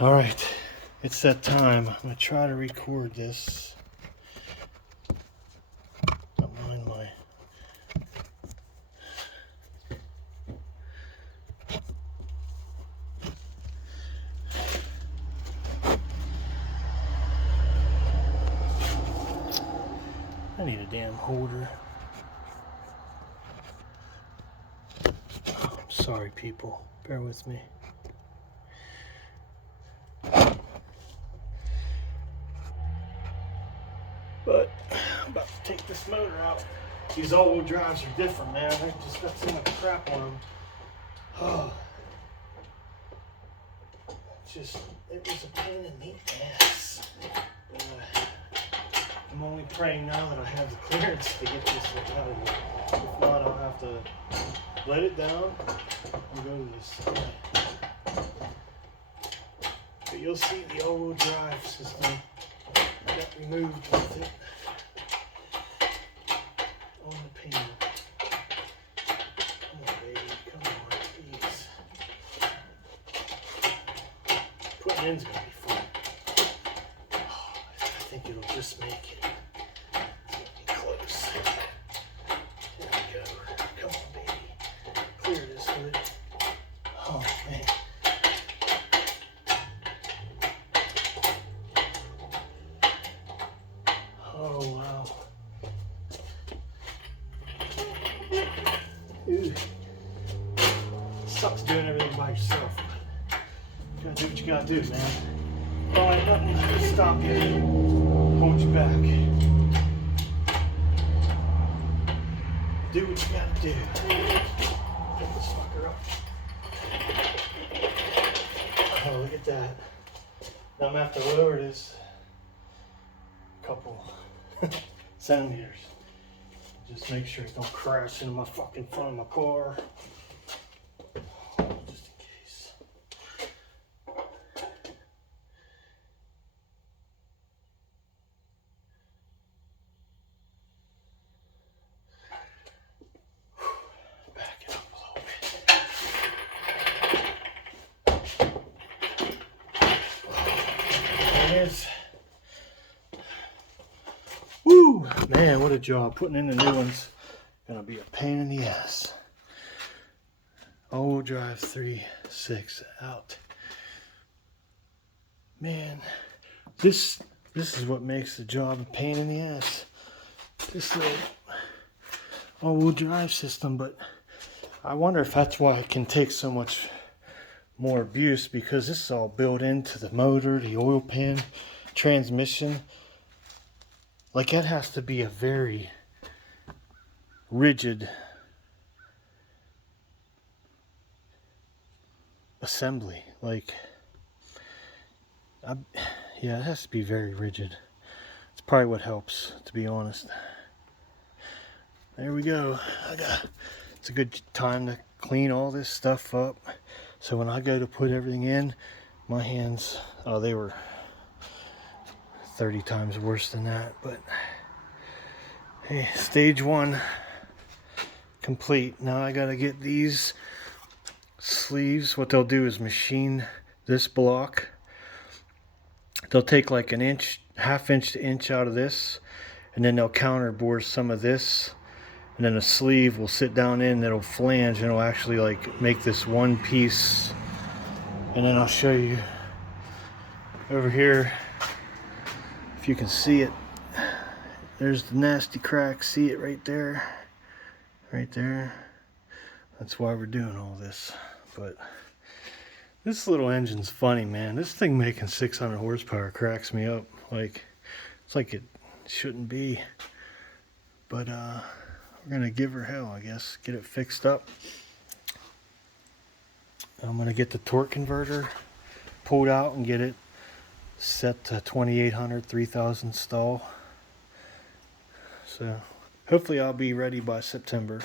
All right, it's that time. I'm gonna try to record this. Don't mind my. I need a damn holder. Oh, I'm sorry, people. Bear with me. But I'm about to take this motor out. These all-wheel drives are different, man. I just got so much crap on them. Oh, it was a pain in the ass. I'm only praying now that I have the clearance to get this out of here. If not, I'll have to let it down and go to this side. But you'll see the all-wheel drive system got removed with it on the panel. Come on, baby, come on, please. Putting in's gonna be fun. Oh, I think it'll just make it. It's getting close. There we go. Come on, baby. Clear this hood. Oh, man. Oh, wow. Ooh. Sucks doing everything by yourself. You gotta do what you gotta do, man. Don't let nothing stop you, hold you back. Do what you gotta do. Pick this fucker up. Oh, look at that. Now I'm gonna have to lower this a couple centimeters. Just make sure it don't crash into my fucking front of my car. Just in case. Back it up a little bit. There it is. Woo! Man, what a job. Putting in the new ones. Gonna be a pain in the ass. All-wheel drive 3.6 out. Man, this is what makes the job a pain in the ass. This little all-wheel drive system, but I wonder if that's why it can take so much more abuse, because this is all built into the motor, the oil pan, transmission. Like, that has to be a very rigid assembly. Like, yeah, it has to be very rigid. It's probably what helps, to be honest. There we go. It's a good time to clean all this stuff up. So when I go to put everything in, my hands, oh, they were 30 times worse than that. But hey, stage one complete. Now I gotta get these sleeves. What they'll do is machine this block. They'll take like an inch, half-inch to inch out of this, and then they'll counterbore some of this, and then a sleeve will sit down in that'll flange, and it'll actually like make this one piece. And then I'll show you over here, if you can see it. There's the nasty crack. See it right there? Right there. That's why we're doing all this. But this little engine's funny, man. This thing making 600 horsepower cracks me up. Like, it's like it shouldn't be. But we're gonna give her hell, I guess. Get it fixed up. I'm gonna get the torque converter pulled out and get it set to 2800, 3000 stall. So hopefully I'll be ready by September.